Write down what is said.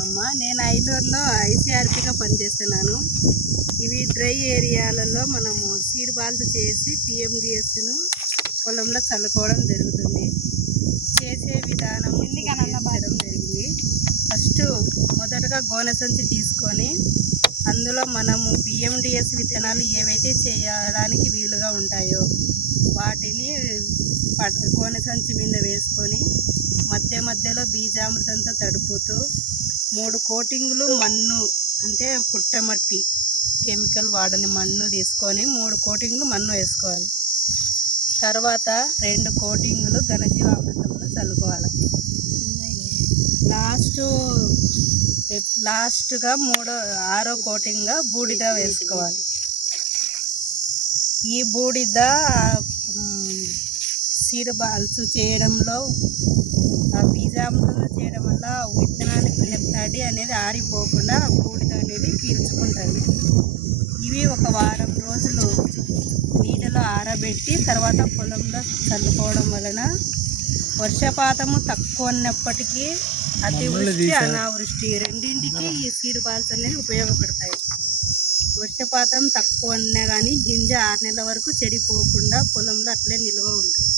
లక్ష్మమ్మ. నేను ఐనూరులో ఐసీఆర్పీగా పనిచేస్తున్నాను. ఇవి డ్రై ఏరియాలలో మనము సీడ్ బాల్స్ చేసి పిఎండిఎస్ను పొలంలో చల్లుకోవడం జరుగుతుంది. చేసే విధానం చేయడం జరిగింది. ఫస్ట్ మొదటగా గోనె సంచి తీసుకొని అందులో మనము పిఎండిఎస్ విత్తనాలు ఏవైతే చేయడానికి వీలుగా ఉంటాయో వాటిని గోనె సంచి మీద వేసుకొని మధ్య మధ్యలో బీజామృతంతో తడుపుతూ 3 కోటింగులు మన్ను అంటే పుట్టమట్టి కెమికల్ వాడని మన్ను తీసుకొని 3 కోటింగులు మన్ను వేసుకోవాలి. తర్వాత 2 కోటింగులు ఘనజీవామృతంను చల్లుకోవాలి. లాస్ట్గా 6వ కోటింగ్గా బూడిద వేసుకోవాలి. ఈ బూడిద సీడ్ బాల్స్ చేయడంలో బీజామృతంలో చేయడం వల్ల విత్తనానికి తడి అనేది ఆరిపోకుండా బూడిద అనేది పీల్చుకుంటుంది. ఇవి ఒక వారం రోజులు నీడలో ఆరబెట్టి తర్వాత పొలంలో చల్లుకోవడం వలన వర్షపాతము తక్కువ ఉన్నప్పటికీ అతివృష్టి అనావృష్టి రెండింటికి ఈ సీడ్ బాల్స్ అనేవి ఉపయోగపడతాయి. వర్షపాతం తక్కువ ఉన్నా కానీ గింజ 6 నెలల వరకు చెడిపోకుండా పొలంలో అట్లే నిల్వ ఉంటుంది.